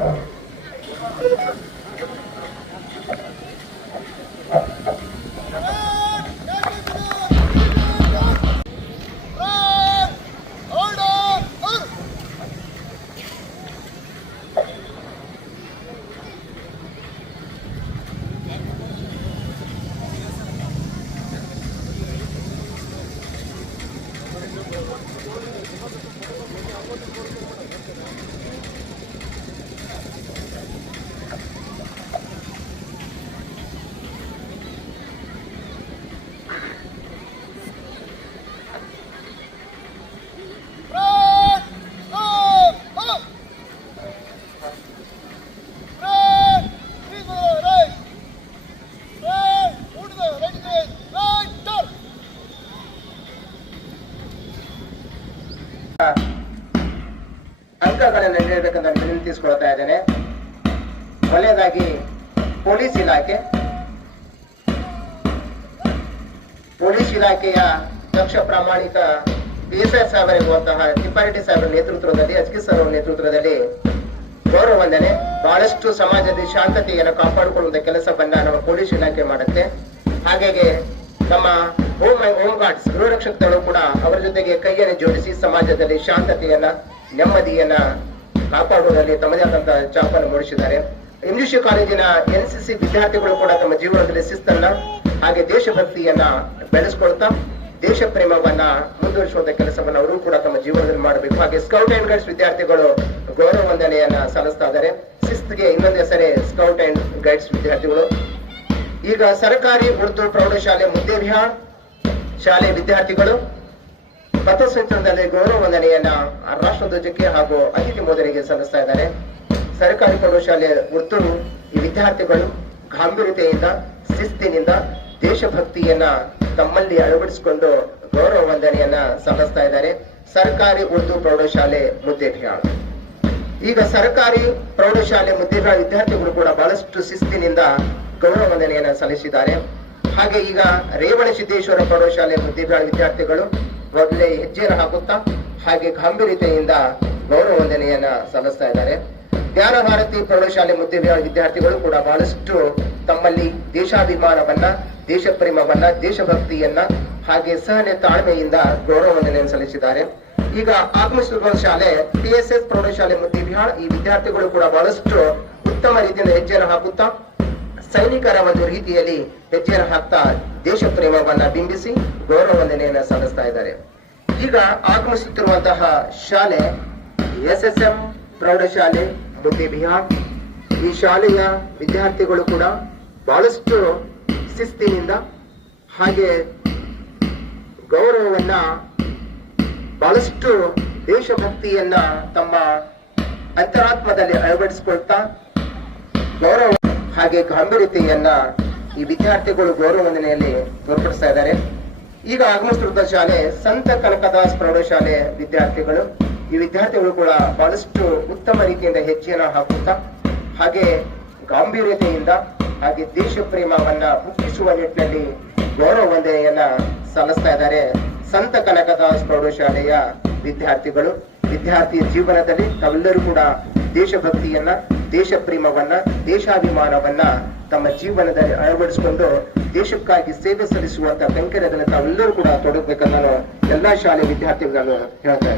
Amen. ಮೊದಲನೇದಾಗಿ police ಇಲಾಖೆ, police ಇಲಾಖೆಯ ದಕ್ಷ ಪ್ರಾಮಾಣಿಕ ಪಿ ಎಸ್ ಐ ಸಾಹೇಬರಿರುವಂತಹ ತಿಪ್ಪಾರೆಡ್ಡಿ ಸಾಹೇಬರ ನೇತೃತ್ವದಲ್ಲಿ ಕೆ ಸರ್ ಅವರ ನೇತೃತ್ವದಲ್ಲಿ ಗೌರವ ವಂದನೆ ಬಹಳಷ್ಟು ಸಮಾಜದಲ್ಲಿ ಶಾಂತತೆಯನ್ನು ಕಾಪಾಡಿಕೊಳ್ಳುವ ಕೆಲಸವನ್ನ ನಮ್ಮ ಪೊಲೀಸ್ ಇಲಾಖೆ ಮಾಡುತ್ತೆ. ಹಾಗೆ ನಮ್ಮ ಹೋಮ್ ಹೋಮ್ ಗಾರ್ಡ್ಸ್ ಗೃಹ ರಕ್ಷಕ ಕೂಡ ಅವರ ಜೊತೆಗೆ ಕೈಯನ್ನು ಜೋಡಿಸಿ ಸಮಾಜದಲ್ಲಿ ಶಾಂತತೆಯನ್ನ, ನೆಮ್ಮದಿಯನ್ನ ಕಾಪಾಡುವುದರಲ್ಲಿ ತಮ್ಮದೇ ಆದಂತಹ ಚಾಪನ್ನು ಮೂಡಿಸಿದ್ದಾರೆ. ಇಂಗ್ಲಿಷ್ ಕಾಲೇಜಿನ ಎನ್ ಸಿ ಸಿ ವಿದ್ಯಾರ್ಥಿಗಳು ಕೂಡ ತಮ್ಮ ಜೀವನದಲ್ಲಿ ಶಿಸ್ತನ್ನ ಹಾಗೆ ದೇಶಭಕ್ತಿಯನ್ನ ಬೆಳೆಸ್ಕೊಳ್ತಾ ದೇಶ ಪ್ರೇಮವನ್ನ ಮುಂದುವರಿಸುವಂತ ಕೆಲಸವನ್ನ ಅವರು ಕೂಡ ತಮ್ಮ ಜೀವನದಲ್ಲಿ ಮಾಡಬೇಕು. ಹಾಗೆ ಸ್ಕೌಟ್ ಅಂಡ್ ಗೈಡ್ಸ್ ವಿದ್ಯಾರ್ಥಿಗಳು ಗೌರವ ವಂದನೆಯನ್ನ ಸಲ್ಲಿಸ್ತಾ ಇದ್ದಾರೆ. ಶಿಸ್ತಿಗೆ ಇನ್ನೊಂದು ಹೆಸರೇ ಸ್ಕೌಟ್ ಅಂಡ್ ಗೈಡ್ಸ್ ವಿದ್ಯಾರ್ಥಿಗಳು. ಈಗ ಸರ್ಕಾರಿ ಉರ್ದು ಪ್ರೌಢಶಾಲೆ ಮುದ್ದೇಬಿಹಾರ್ ಶಾಲೆ ವಿದ್ಯಾರ್ಥಿಗಳು ಪಥಸಂಚಲನದಲ್ಲಿ ಗೌರವ ವಂದನೆಯನ್ನ ರಾಷ್ಟ್ರಧ್ವಜಕ್ಕೆ ಹಾಗೂ ಅತಿಥಿ ಮೋದರಿಗೆ ಸಲ್ಲಿಸ್ತಾ ಇದ್ದಾರೆ. ಸರ್ಕಾರಿ ಪ್ರೌಢಶಾಲೆಯ ಉರ್ದು ಈ ವಿದ್ಯಾರ್ಥಿಗಳು ಗಾಂಭೀರ್ಯತೆಯಿಂದ, ಶಿಸ್ತಿನಿಂದ ದೇಶಭಕ್ತಿಯನ್ನ ತಮ್ಮಲ್ಲಿ ಅಳವಡಿಸಿಕೊಂಡು ಗೌರವ ವಂದನೆಯನ್ನ ಸಲ್ಲಿಸ್ತಾ ಇದ್ದಾರೆ. ಸರ್ಕಾರಿ ಉರ್ದು ಪ್ರೌಢಶಾಲೆ ಮುದ್ದೇಬಿಹಾಳ್. ಈಗ ಸರ್ಕಾರಿ ಪ್ರೌಢಶಾಲೆ ಮುದ್ದೆಗಳ ವಿದ್ಯಾರ್ಥಿಗಳು ಕೂಡ ಬಹಳಷ್ಟು ಶಿಸ್ತಿನಿಂದ ಗೌರವ ವಂದನೆಯನ್ನ ಸಲ್ಲಿಸಿದ್ದಾರೆ. ಹಾಗೆ ಈಗ ರೇವಣ ಸಿದ್ದೇಶ್ವರ ಪ್ರೌಢಶಾಲೆ ಮುದ್ದೆಗಳ ವಿದ್ಯಾರ್ಥಿಗಳು ಒಳ್ಳೆ ಹೆಜ್ಜೆಯನ್ನು ಹಾಕುತ್ತಾ, ಹಾಗೆ ಗಾಂಭೀರ್ಯತೆಯಿಂದ ಗೌರವ ವಂದನೆಯನ್ನ ಸಲ್ಲಿಸ್ತಾ ಇದ್ದಾರೆ. ಜ್ಞಾನ ಭಾರತಿ ಪ್ರೌಢಶಾಲೆ ಮುದ್ದೆ ವಿದ್ಯಾರ್ಥಿಗಳು ಕೂಡ ಬಹಳಷ್ಟು ತಮ್ಮಲ್ಲಿ ದೇಶಾಭಿಮಾನವನ್ನ ದೇಶ ಪ್ರೇಮವನ್ನ ದೇಶಭಕ್ತಿಯನ್ನ ಹಾಗೆ ಸಹನೆ ತಾಳ್ಮೆಯಿಂದ ಗೌರವವನ್ನು ಸಲ್ಲಿಸಿದ್ದಾರೆ ಈಗ ಆಗಮಿಸಿರುವ ಶಾಲೆ ಟಿ ಎಸ್ ಪ್ರೌಢಶಾಲೆ ಮುದ್ದೇಬಿಹಾಳ್ ಈ ವಿದ್ಯಾರ್ಥಿಗಳು ಕೂಡ ಬಹಳಷ್ಟು ಉತ್ತಮ ರೀತಿಯಿಂದ ಹೆಜ್ಜೆಯನ್ನು ಹಾಕುತ್ತಾ, ಸೈನಿಕರ ಒಂದು ರೀತಿಯಲ್ಲಿ ಹೆಜ್ಜೆಯನ್ನು ಹಾಕ್ತಾ ದೇಶ ಪ್ರೇಮವನ್ನ ಬಿಂಬಿಸಿ ಗೌರವ ವಂದನೆಯನ್ನ ಸಲ್ಲಿಸ್ತಾ ಇದ್ದಾರೆ. ಈಗ ಆಗಮಿಸುತ್ತಿರುವಂತಹ ಶಾಲೆ ಎಸ್ ಎಸ್ ಎಂ ಪ್ರೌಢಶಾಲೆ ಮುದ್ದೇಬಿಹಾರ್ ಈ ಶಾಲೆಯ ವಿದ್ಯಾರ್ಥಿಗಳು ಕೂಡ ಬಹಳಷ್ಟು ಶಿಸ್ತಿನಿಂದ ಹಾಗೆ ಗೌರವವನ್ನ ಬಹಳಷ್ಟು ದೇಶಭಕ್ತಿಯನ್ನ ತಮ್ಮ ಅಂತರಾತ್ಮದಲ್ಲಿ ಅಳವಡಿಸಿಕೊಳ್ತಾ ಗೌರವ ಹಾಗೆ ಗಾಂಭೀರ್ಯತೆಯನ್ನ ಈ ವಿದ್ಯಾರ್ಥಿಗಳು ಗೌರವ ವಂದನೆಯಲ್ಲಿ ತೋರ್ಪಡಿಸ್ತಾ ಇದ್ದಾರೆ. ಈಗ ಆಗಮಿಸಿರುವ ಶಾಲೆ ಸಂತ ಕನಕದಾಸ್ ಪ್ರೌಢಶಾಲೆ ವಿದ್ಯಾರ್ಥಿಗಳು. ಈ ವಿದ್ಯಾರ್ಥಿಗಳು ಕೂಡ ಬಹಳಷ್ಟು ಉತ್ತಮ ರೀತಿಯಿಂದ ಹೆಜ್ಜೆಯನ್ನು ಹಾಕುತ್ತಾ, ಹಾಗೆ ಗಾಂಭೀರ್ಯತೆಯಿಂದ, ಹಾಗೆ ದೇಶ ಪ್ರೇಮವನ್ನ ಹುಟ್ಟಿಸುವ ನಿಟ್ಟಿನಲ್ಲಿ ಗೌರವ ವಂದನೆಯನ್ನ ಸಲ್ಲಿಸ್ತಾ ಇದ್ದಾರೆ ಸಂತ ಕನಕದಾಸ್ ಪ್ರೌಢಶಾಲೆಯ ವಿದ್ಯಾರ್ಥಿಗಳು. ವಿದ್ಯಾರ್ಥಿ ಜೀವನದಲ್ಲಿ ತಾವೆಲ್ಲರೂ ಕೂಡ ದೇಶಭಕ್ತಿಯನ್ನ ದೇಶ ಪ್ರೇಮವನ್ನ ದೇಶಾಭಿಮಾನವನ್ನ ತಮ್ಮ ಜೀವನದಲ್ಲಿ ಅಳವಡಿಸಿಕೊಂಡು ದೇಶಕ್ಕಾಗಿ ಸೇವೆ ಸಲ್ಲಿಸುವಂತ ಕೈಂಕರ್ಯದಲ್ಲಿ ತಾವೆಲ್ಲರೂ ಕೂಡ ತೊಡಗಬೇಕನ್ನ ನಾನು ಎಲ್ಲಾ ಶಾಲೆ ವಿದ್ಯಾರ್ಥಿಗಳನ್ನು ಹೇಳ್ತಾ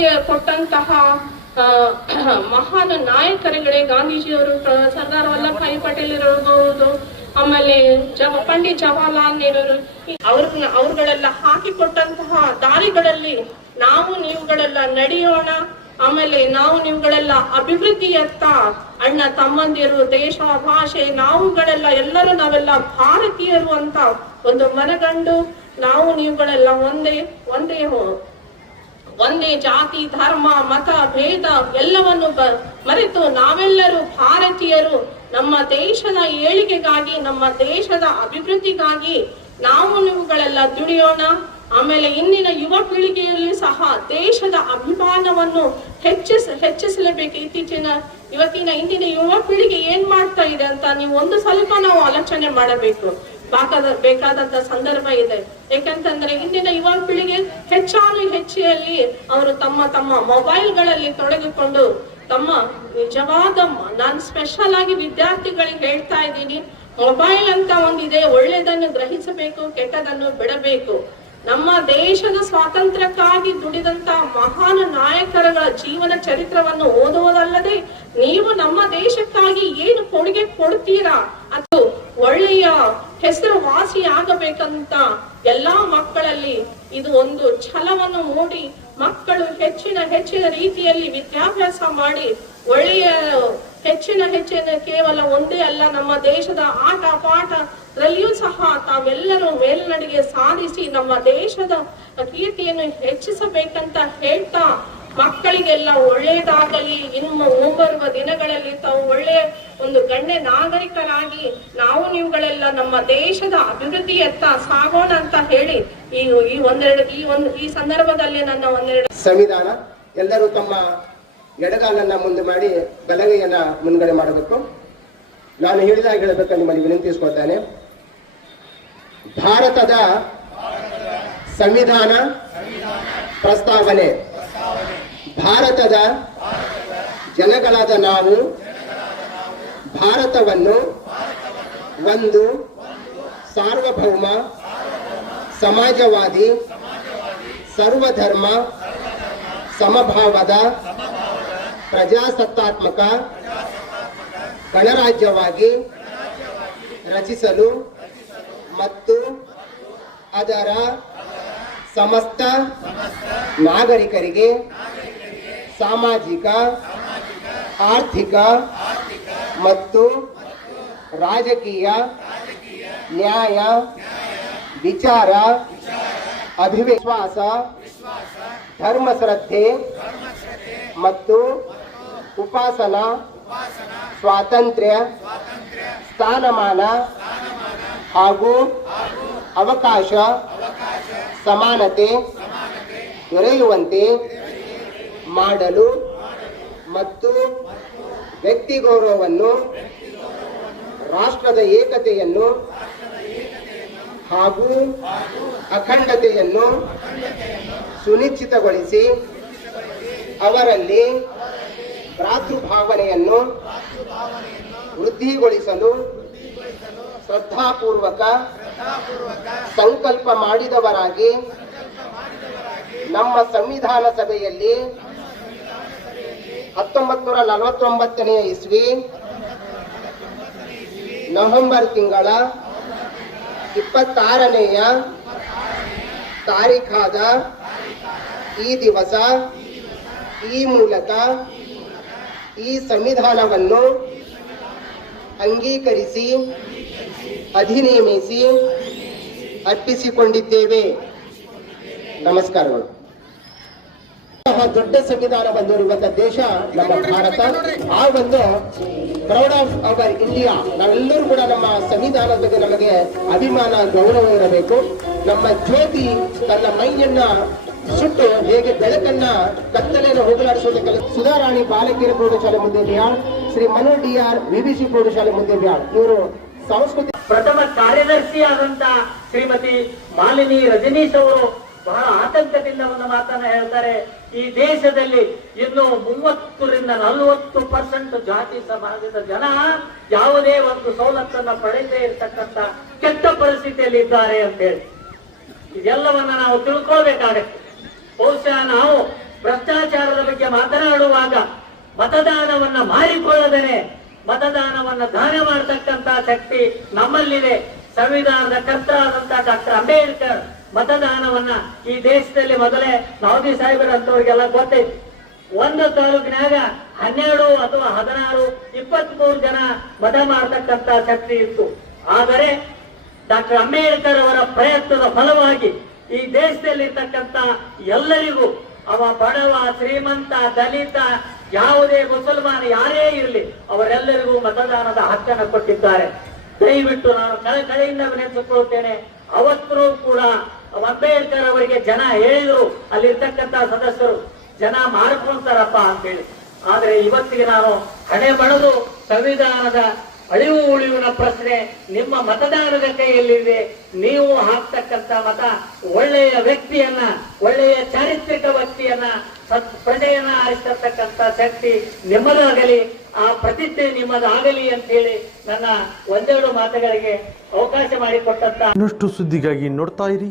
ಇದ್ದೇನೆ ಕೊಟ್ಟಂತಹ ಮಹಾನ್ ನಾಯಕರುಗಳೇ ಗಾಂಧೀಜಿಯವರು ಸರ್ದಾರ್ ವಲ್ಲಭಾಯಿ ಪಟೇಲ್ ಇರಬಹುದು, ಆಮೇಲೆ ಜವ, ಪಂಡಿತ್ ಜವಾಹರ್ಲಾಲ್ ನೆಹರು ಅವ್ರನ್ನ, ಅವ್ರುಗಳೆಲ್ಲ ಹಾಕಿಕೊಟ್ಟಂತಹ ದಾರಿಗಳಲ್ಲಿ ನಾವು ನೀವುಗಳೆಲ್ಲ ನಡೆಯೋಣ, ಆಮೇಲೆ ನಾವು ನೀವುಗಳೆಲ್ಲ ಅಭಿವೃದ್ಧಿಯತ್ತ ಅಣ್ಣ ತಮ್ಮಂದಿರು, ದೇಶ, ಭಾಷೆ, ನಾವುಗಳೆಲ್ಲ ಎಲ್ಲರೂ ನಾವೆಲ್ಲ ಭಾರತೀಯರು ಅಂತ ಒಂದು ಮನಗಂಡು ನಾವು ನೀವುಗಳೆಲ್ಲ ಒಂದೇ ಒಂದೇ ಒಂದೇ ಜಾತಿ, ಧರ್ಮ, ಮತ, ಭೇದ ಎಲ್ಲವನ್ನು ಮರೆತು ನಾವೆಲ್ಲರೂ ಭಾರತೀಯರು, ನಮ್ಮ ದೇಶದ ಏಳಿಗೆಗಾಗಿ, ನಮ್ಮ ದೇಶದ ಅಭಿವೃದ್ಧಿಗಾಗಿ ನಾವು ನೀವುಗಳೆಲ್ಲ ದುಡಿಯೋಣ. ಆಮೇಲೆ ಇಂದಿನ ಯುವ ಪೀಳಿಗೆಯಲ್ಲಿ ಸಹ ದೇಶದ ಅಭಿಮಾನವನ್ನು ಹೆಚ್ಚಿಸ ಹೆಚ್ಚಿಸಲೇಬೇಕು. ಇತ್ತೀಚಿನ ಇವತ್ತಿನ ಇಂದಿನ ಯುವ ಪೀಳಿಗೆ ಏನ್ ಮಾಡ್ತಾ ಇದೆ ಅಂತ ನೀವು ಒಂದು ಸ್ವಲ್ಪ ನಾವು ಆಲೋಚನೆ ಮಾಡಬೇಕು. ಬೇಕಾದ ಬೇಕಾದಂತ ಸಂದರ್ಭ ಇದೆ. ಯಾಕಂತಂದ್ರೆ ಇಂದಿನ ಯುವ ಪೀಳಿಗೆ ಹೆಚ್ಚಾನು ಹೆಚ್ಚಿಯಲ್ಲಿ ಅವರು ತಮ್ಮ ತಮ್ಮ ಮೊಬೈಲ್ಗಳಲ್ಲಿ ತೊಡಗಿಕೊಂಡು ತಮ್ಮ ನಿಜವಾದ ನಾನು ಸ್ಪೆಷಲ್ ಆಗಿ ವಿದ್ಯಾರ್ಥಿಗಳಿಗೆ ಹೇಳ್ತಾ ಇದ್ದೀನಿ, ಮೊಬೈಲ್ ಅಂತ ಒಂದಿದೆ, ಒಳ್ಳೆಯದನ್ನು ಗ್ರಹಿಸಬೇಕು, ಕೆಟ್ಟದನ್ನು ಬಿಡಬೇಕು. ನಮ್ಮ ದೇಶದ ಸ್ವಾತಂತ್ರ್ಯಕ್ಕಾಗಿ ದುಡಿದಂತ ಮಹಾನ್ ನಾಯಕರ ಜೀವನ ಚರಿತ್ರವನ್ನು ಓದುವುದಲ್ಲದೆ, ನೀವು ನಮ್ಮ ದೇಶಕ್ಕಾಗಿ ಏನು ಕೊಡುಗೆ ಕೊಡ್ತೀರಾ? ಅದು ಒಳ್ಳೆಯ ಹೆಸರು ವಾಸಿ ಎಲ್ಲಾ ಮಕ್ಕಳಲ್ಲಿ ಇದು ಒಂದು ಛಲವನ್ನು ಮೂಡಿ ಮಕ್ಕಳು ಹೆಚ್ಚಿನ ಹೆಚ್ಚಿನ ರೀತಿಯಲ್ಲಿ ವಿದ್ಯಾಭ್ಯಾಸ ಮಾಡಿ ಒಳ್ಳೆಯ ಹೆಚ್ಚಿನ ಹೆಚ್ಚಿನ ಕೇವಲ ಒಂದೇ ಅಲ್ಲ, ನಮ್ಮ ದೇಶದ ಆಟ ಪಾಠದಲ್ಲಿಯೂ ಸಹ ತಾವೆಲ್ಲರೂ ಮೇಲ್ನಡೆಗೆ ಸಾಧಿಸಿ ನಮ್ಮ ದೇಶದ ಕೀರ್ತಿಯನ್ನು ಹೆಚ್ಚಿಸಬೇಕಂತ ಹೇಳ್ತಾ ಮಕ್ಕಳಿಗೆಲ್ಲ ಒಳ್ಳೆಯದಾಗಲಿ. ಇನ್ನು ಮುಂಬರುವ ದಿನಗಳಲ್ಲಿ ತಾವು ಒಳ್ಳೆಯ ಒಂದು ಗಣ್ಯ ನಾಗರಿಕರಾಗಿ ನಾವು ನೀವುಗಳೆಲ್ಲ ನಮ್ಮ ದೇಶದ ಅಭಿವೃದ್ಧಿಯತ್ತ ಸಾಗೋಣ ಅಂತ ಹೇಳಿ ಈ ಈ ಒಂದೆರಡು, ಈ ಒಂದು, ಈ ಸಂದರ್ಭದಲ್ಲಿ ನನ್ನ ಒಂದೆರಡು ಸಂವಿಧಾನ ಎಲ್ಲರೂ ತಮ್ಮ ಎಡಗಾಲನ್ನ ಮುಂದೆ ಮಾಡಿ ಬಲಗೈಯನ್ನ ಮುನ್ಗಡೆ ಮಾಡಬೇಕು. ನಾನು ಹೇಳಿದಾಗ ಹೇಳಬೇಕು, ನಿಮ್ಮಲ್ಲಿ ವಿನಂತಿಸ್ಕೊಳ್ತೇನೆ. ಭಾರತದ ಸಂವಿಧಾನ ಪ್ರಸ್ತಾವನೆ. ಭಾರತದ ಜನಗಳಾದ ನಾವು ಭಾರತವನ್ನು ಒಂದು ಸಾರ್ವಭೌಮ, ಸಮಾಜವಾದಿ, ಸರ್ವಧರ್ಮ, ಸಮಭಾವದ, ಪ್ರಜಾಸತ್ತಾತ್ಮಕ, ಗಣರಾಜ್ಯವಾಗಿ ರಚಿಸಲು ಮತ್ತು ಅದರ ಸಮಸ್ತ ನಾಗರಿಕರಿಗೆ ಸಾಮಾಜಿಕ, ಆರ್ಥಿಕ ಮತ್ತು ರಾಜಕೀಯ, ನ್ಯಾಯ, ವಿಚಾರ, ಅಭಿವಿಶ್ವಾಸ, ಧರ್ಮಶ್ರದ್ಧೆ ಮತ್ತು ಉಪಾಸನಾ, ಸ್ವಾತಂತ್ರ್ಯ, ಸ್ಥಾನಮಾನ ಹಾಗೂ ಅವಕಾಶ, ಸಮಾನತೆ ದೊರೆಯುವಂತೆ ಮಾಡಲು ಮತ್ತು ವ್ಯಕ್ತಿ ಗೌರವವನ್ನು, ರಾಷ್ಟ್ರದ ಏಕತೆಯನ್ನು ಹಾಗೂ ಅಖಂಡತೆಯನ್ನು ಸುನಿಶ್ಚಿತಗೊಳಿಸಿ ಅವರಲ್ಲಿ ಭ್ರಾತೃಭಾವನೆಯನ್ನು ವೃದ್ಧಿಗೊಳಿಸಲು ಶ್ರದ್ಧಾಪೂರ್ವಕ ಸಂಕಲ್ಪ ಮಾಡಿದವರಾಗಿ ನಮ್ಮ ಸಂವಿಧಾನ ಸಭೆಯಲ್ಲಿ ಹತ್ತೊಂಬತ್ತು ನೂರ ನಲವತ್ತೊಂಬತ್ತನೆಯ ಇಸ್ವಿ, ನವೆಂಬರ್ ತಿಂಗಳ ಇಪ್ಪತ್ತಾರನೆಯ ತಾರೀಖಾದ ಈ ದಿವಸ, ಈ ಮೂಲಕ ಈ ಸಂವಿಧಾನವನ್ನು ಅಂಗೀಕರಿಸಿ, ಅಧಿನಿಯಮಿಸಿ ಅರ್ಪಿಸಿಕೊಂಡಿದ್ದೇವೆ. ನಮಸ್ಕಾರಗಳು. ಇಂತಹ ದೊಡ್ಡ ಸಂವಿಧಾನ ಬಂದಿರುವಂತ ದೇಶ ನಮ್ಮ ಭಾರತ ಆ ಒಂದು ಪ್ರೌಡ್ ಆಫ್ ಅವರ್ ಇಂಡಿಯಾ ನಾವೆಲ್ಲರೂ ಕೂಡ ನಮ್ಮ ಸಂವಿಧಾನದ ಬಗ್ಗೆ ನಮಗೆ ಅಭಿಮಾನ ಗೌರವ ಇರಬೇಕು. ನಮ್ಮ ಜ್ಯೋತಿ ತನ್ನ ಮೈಯನ್ನ ಸುಟ್ಟು ಹೇಗೆ ಬೆಳಕನ್ನ ಕತ್ತಲೆಯನ್ನು ಹೋಗಲಾಡಿಸುವುದಕ್ಕೆ ಸುಧಾರಾಣಿ ಬಾಲಕಿಯರ ಪ್ರೌಢಶಾಲೆ ಮುಂದೆ ಬ್ಯಾಳ್ Shri Manu D R VBC ಪ್ರೌಢಶಾಲೆ ಮುಂದೆ ಬ್ಯಾಳ್ ಇವರು ಸಂಸ್ಕೃತಿ ಪ್ರಥಮ ಕಾರ್ಯದರ್ಶಿ ಆದಂತ ಶ್ರೀಮತಿ ಮಾಲಿನಿ ರಜನೀಶ್ ಅವರು ಬಹಳ ಆತಂಕದಿಂದ ಒಂದು ಮಾತನ್ನ ಹೇಳ್ತಾರೆ, ಈ ದೇಶದಲ್ಲಿ ಇನ್ನು ಮೂವತ್ತರಿಂದ ನಲವತ್ತು ಪರ್ಸೆಂಟ್ ಜಾತಿ ಸಮಾಜದ ಜನ ಯಾವುದೇ ಒಂದು ಸವಲತ್ತನ್ನ ಪಡೆಯದೇ ಇರತಕ್ಕಂತ ಕೆಟ್ಟ ಪರಿಸ್ಥಿತಿಯಲ್ಲಿ ಇದ್ದಾರೆ ಅಂತ ಹೇಳಿ. ಇದೆಲ್ಲವನ್ನ ನಾವು ತಿಳ್ಕೊಳ್ಬೇಕಾಗತ್ತೆ. ಬಹುಶಃ ನಾವು ಭ್ರಷ್ಟಾಚಾರದ ಬಗ್ಗೆ ಮಾತನಾಡುವಾಗ ಮತದಾನವನ್ನ ಮಾರಿಕೊಳ್ಳದೇನೆ ಮತದಾನವನ್ನ ದಾನ ಮಾಡತಕ್ಕಂತ ಶಕ್ತಿ ನಮ್ಮಲ್ಲಿದೆ. ಸಂವಿಧಾನದ ಕರ್ತರಾದಂತ ಡಾಕ್ಟರ್ ಅಂಬೇಡ್ಕರ್ ಮತದಾನವನ್ನ ಈ ದೇಶದಲ್ಲಿ ಮೊದಲೇ ನವದಿ ಸಾಹೇಬರಂತವ್ರಿಗೆಲ್ಲ ಗೊತ್ತೈತಿ. ಒಂದು ತಾಲೂಕಿನಾಗ ಹನ್ನೆರಡು ಅಥವಾ ಹದಿನಾರು ಇಪ್ಪತ್ತ್ ಮೂರು ಜನ ಮತ ಮಾಡತಕ್ಕಂತ ಶಕ್ತಿ ಇತ್ತು. ಆದರೆ ಡಾಕ್ಟರ್ ಅಂಬೇಡ್ಕರ್ ಅವರ ಪ್ರಯತ್ನದ ಫಲವಾಗಿ ಈ ದೇಶದಲ್ಲಿರ್ತಕ್ಕಂಥ ಎಲ್ಲರಿಗೂ ಅವ ಬಡವ, ಶ್ರೀಮಂತ, ದಲಿತ, ಯಾವುದೇ ಮುಸಲ್ಮಾನ ಯಾರೇ ಇರಲಿ, ಅವರೆಲ್ಲರಿಗೂ ಮತದಾನದ ಹಕ್ಕನ್ನು ಕೊಟ್ಟಿದ್ದಾರೆ. ದಯವಿಟ್ಟು ನಾನು ಕಳಕಳಿಯಿಂದ ವಿನಂತಿಸಿಕೊಳ್ಳುತ್ತೇನೆ, ಅವತ್ತೂ ಕೂಡ ಅಂಬೇಡ್ಕರ್ ಅವರಿಗೆ ಜನ ಹೇಳಿದ್ರು ಅಲ್ಲಿರ್ತಕ್ಕಂತ ಸದಸ್ಯರು, ಜನ ಮಾಡ್ಕೊಂತಾರಪ್ಪ ಅಂತೇಳಿ. ಆದ್ರೆ ಇವತ್ತಿಗೆ ನಾನು ಹಣೆ ಬಣದು ಸಂವಿಧಾನದ ಅಳಿವು ಉಳಿವಿನ ಪ್ರಶ್ನೆ ನಿಮ್ಮ ಮತದಾರರ ಕೈಯಲ್ಲಿದೆ ನೀವು ಹಾಕ್ತಕ್ಕಂತ ಮತ ಒಳ್ಳೆಯ ವ್ಯಕ್ತಿಯನ್ನ, ಒಳ್ಳೆಯ ಚಾರಿತ್ರಿಕ ವ್ಯಕ್ತಿಯನ್ನ, ಸತ್, ಪ್ರಜೆಯನ್ನ ಆರಿಸ್ತಕ್ಕಂತ ಶಕ್ತಿ ನಿಮ್ಮದಾಗಲಿ, ಆ ಪ್ರತಿಜ್ಞೆ ನಿಮ್ಮದಾಗಲಿ ಅಂತ ಹೇಳಿ ನನ್ನ ಒಂದೆರಡು ಮಾತುಗಳಿಗೆ ಅವಕಾಶ ಮಾಡಿಕೊಟ್ಟಂತ ಇನ್ನಷ್ಟು ಸುದ್ದಿಗಾಗಿ ನೋಡ್ತಾ ಇರಿ.